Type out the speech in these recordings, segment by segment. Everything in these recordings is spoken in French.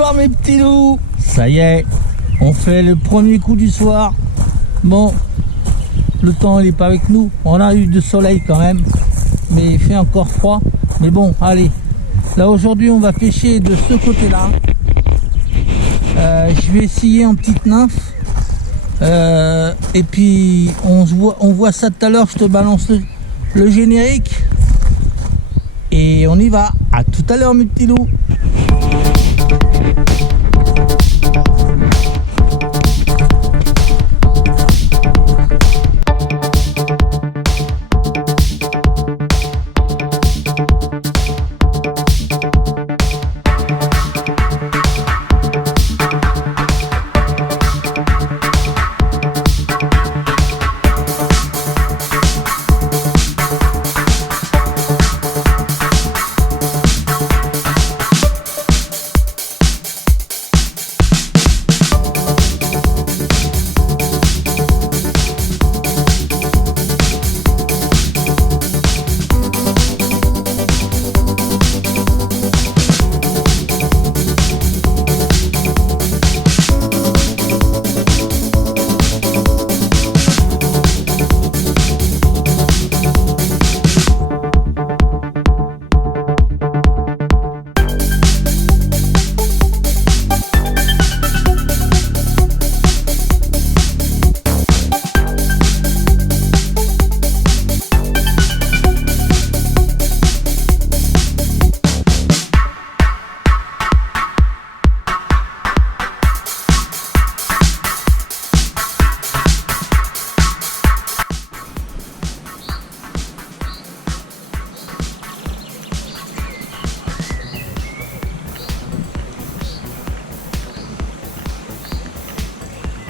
Bonsoir mes petits loups. Ça y est, on fait le premier coup du soir. Bon, le temps il est pas avec nous. On a eu du soleil quand même, mais il fait encore froid. Mais bon, allez. Là aujourd'hui on va pêcher de ce côté-là. Je vais essayer en petite nymphe. Et puis on voit ça tout à l'heure. Je te balance le générique. Et on y va. À tout à l'heure mes petits loups.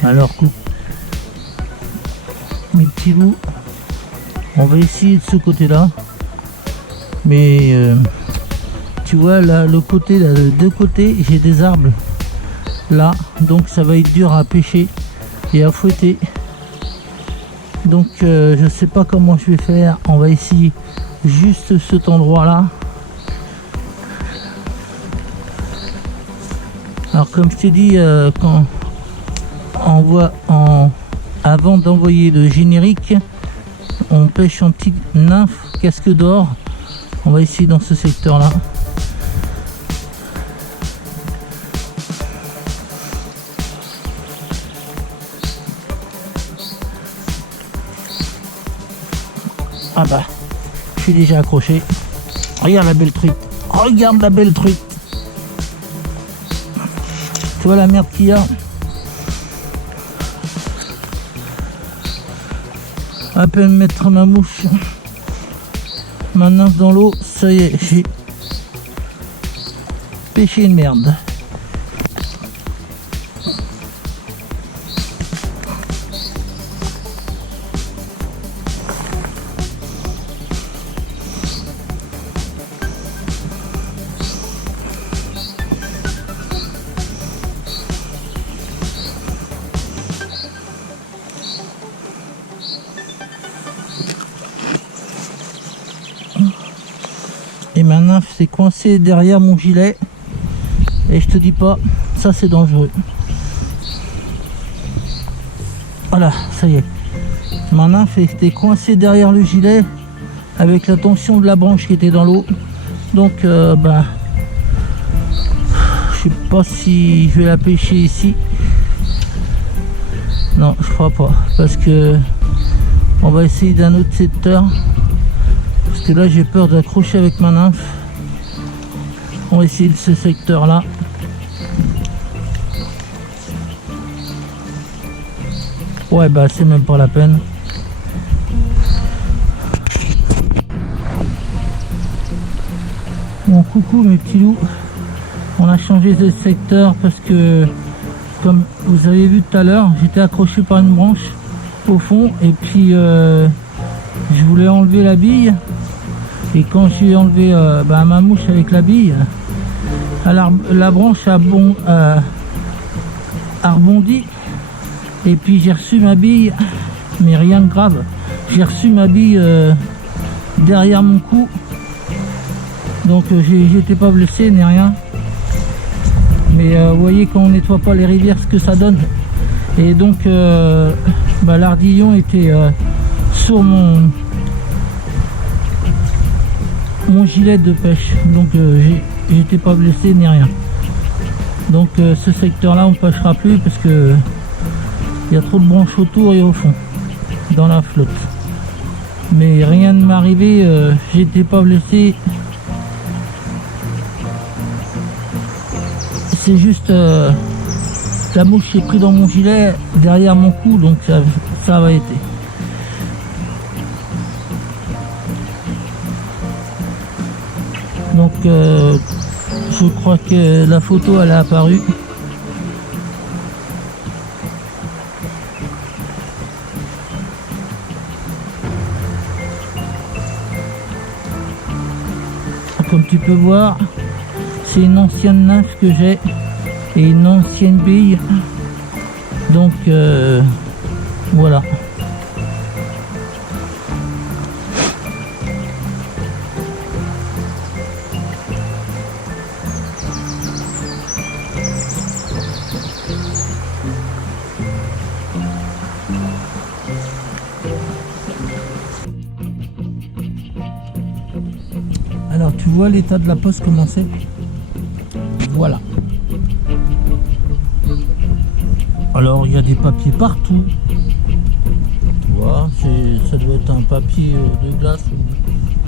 Alors mes petits loups, on va essayer de ce côté là, mais tu vois là le côté là, de deux côtés j'ai des arbres là, donc ça va être dur à pêcher et à fouetter, donc je sais pas comment je vais faire. On va essayer juste cet endroit là. Alors comme je t'ai dit, quand avant d'envoyer le générique, on pêche en petite nymphe, casque d'or. On va essayer dans ce secteur là. Ah bah, je suis déjà accroché. Regarde la belle truite. Regarde la belle truite. Tu vois la merde qu'il y a. À peine mettre ma mouche, ma nymphe dans l'eau, ça y est, j'ai pêché une merde. Et ma nymphe s'est coincée derrière mon gilet. Et je te dis pas, ça c'est dangereux. Voilà, ça y est. Ma nymphe était coincée derrière le gilet avec la tension de la branche qui était dans l'eau. Donc bah, je sais pas si je vais la pêcher ici. Non, je crois pas. Parce que on va essayer d'un autre secteur. Parce que là j'ai peur d'accrocher avec ma nymphe. On va essayer de ce secteur là. Ouais bah c'est même pas la peine. Bon coucou mes petits loups. On a changé de secteur parce que comme vous avez vu tout à l'heure, j'étais accroché par une branche au fond et puis je voulais enlever la bille. Et quand j'ai enlevé ma mouche avec la bille, la branche a rebondi. Et puis j'ai reçu ma bille, mais rien de grave. J'ai reçu ma bille derrière mon cou. Donc j'étais pas blessé ni rien. Mais vous voyez quand on nettoie pas les rivières ce que ça donne. Et donc l'ardillon était sur mon gilet de pêche, donc j'étais pas blessé ni rien. Donc ce secteur là on pêchera plus parce que il y a trop de branches autour et au fond dans la flotte. Mais rien ne m'est arrivé, j'étais pas blessé. C'est juste la mouche est pris dans mon gilet derrière mon cou, donc ça va été. Donc je crois que la photo elle a apparu. Comme tu peux voir, c'est une ancienne nymphe que j'ai et une ancienne bille. Donc voilà. Alors tu vois l'état de la poste comment c'est. Voilà. Alors il y a des papiers partout. Tu vois, ça doit être un papier de glace.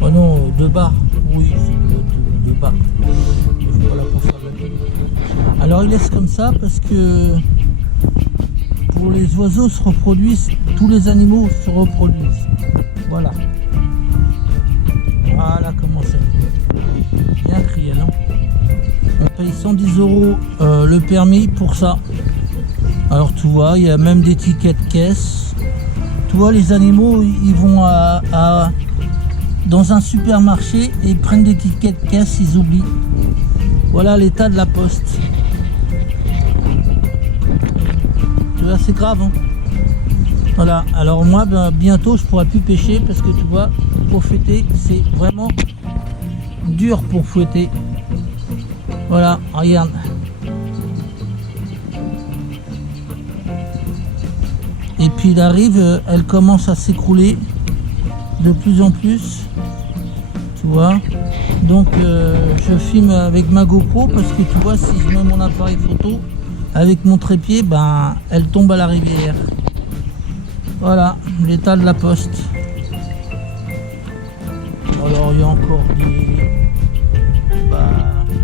Oh non, de bar. Oui, c'est de bar. Je suis pas là pour faire de la pub. Alors il laisse comme ça parce que pour les oiseaux se reproduisent, tous les animaux se reproduisent. Voilà. Voilà comment c'est. Bien crié, non? On paye 110 € le permis pour ça. Alors tu vois, il y a même des tickets de caisse. Tu vois, les animaux, ils vont dans un supermarché et ils prennent des tickets de caisse, ils oublient. Voilà l'état de la poste. Tu vois, c'est grave, hein? Voilà, alors moi, bientôt, je pourrai plus pêcher parce que tu vois, pour fouetter, c'est vraiment dur pour fouetter. Voilà, regarde. Et puis la rive, elle commence à s'écrouler de plus en plus. Tu vois. Donc je filme avec ma GoPro parce que tu vois, si je mets mon appareil photo avec mon trépied, ben elle tombe à la rivière. Voilà, l'état de la poste. Alors il y a encore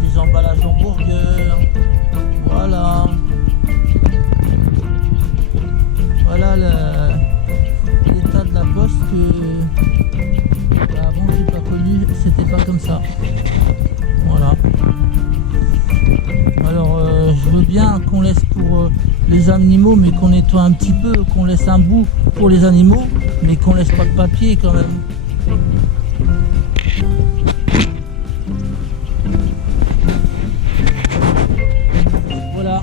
des emballages hamburgers. Voilà. Voilà l'état de la poste que avant j'ai pas connu, c'était pas comme ça. Voilà. Alors je veux bien qu'on laisse pour les animaux, mais qu'on nettoie un petit peu, qu'on laisse un bout pour les animaux, mais qu'on laisse pas de papier quand même. Voilà.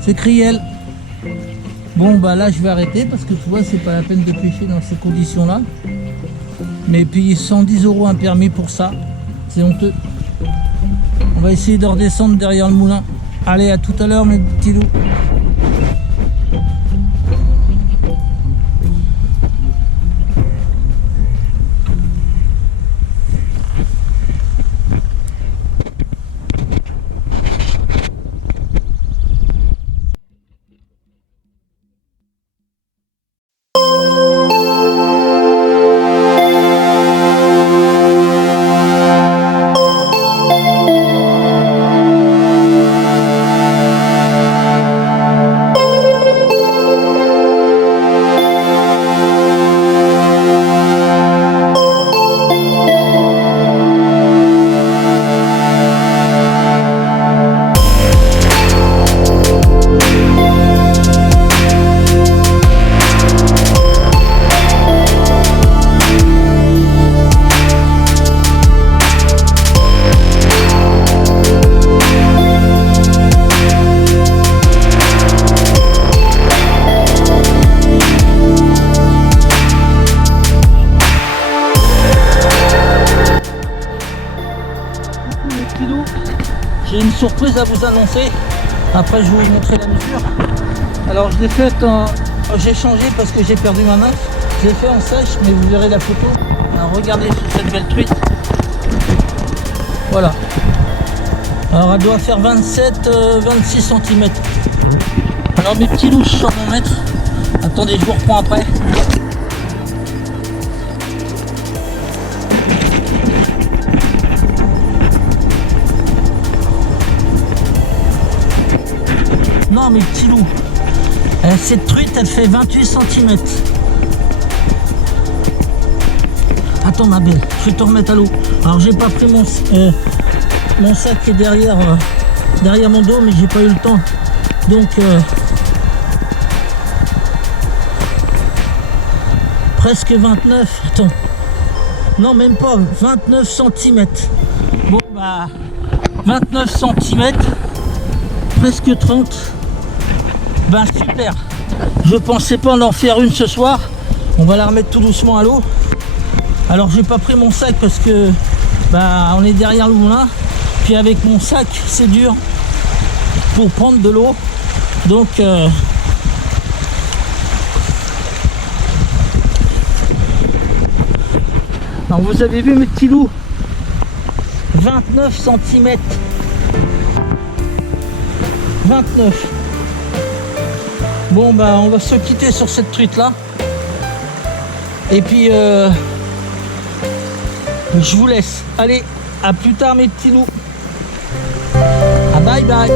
C'est Criel. Bon bah là je vais arrêter parce que tu vois c'est pas la peine de pêcher dans ces conditions là. Mais payer 110 € un permis pour ça, c'est honteux. On va essayer de redescendre derrière le moulin. Allez, à tout à l'heure mes petits loups. j'ai une surprise à vous annoncer. Après je vais vous montrer la mesure. Alors je l'ai faite en... J'ai changé parce que j'ai perdu ma main. Je l'ai fait en sèche, mais vous verrez la photo. Alors regardez cette belle truite. Voilà. Alors elle doit faire 27-26 cm. Alors mes petits louches sur mon mètre. Attendez, je vous reprends après. Non mes petits loups. Cette truite elle fait 28 cm. Attends ma belle, je vais te remettre à l'eau. Alors j'ai pas pris mon sac qui est derrière mon dos, mais j'ai pas eu le temps. Donc presque 29, attends. Non même pas, 29 cm. Bon bah 29 cm, presque 30. Ben super. Je pensais pas en faire une ce soir. On va la remettre tout doucement à l'eau. Alors j'ai pas pris mon sac parce que bah, on est derrière le moulin. Puis avec mon sac c'est dur pour prendre de l'eau. Donc alors vous avez vu mes petits loups, 29 cm. 29. Bon bah on va se quitter sur cette truite là. Et puis je vous laisse. Allez, à plus tard mes petits loups. Ah, bye bye.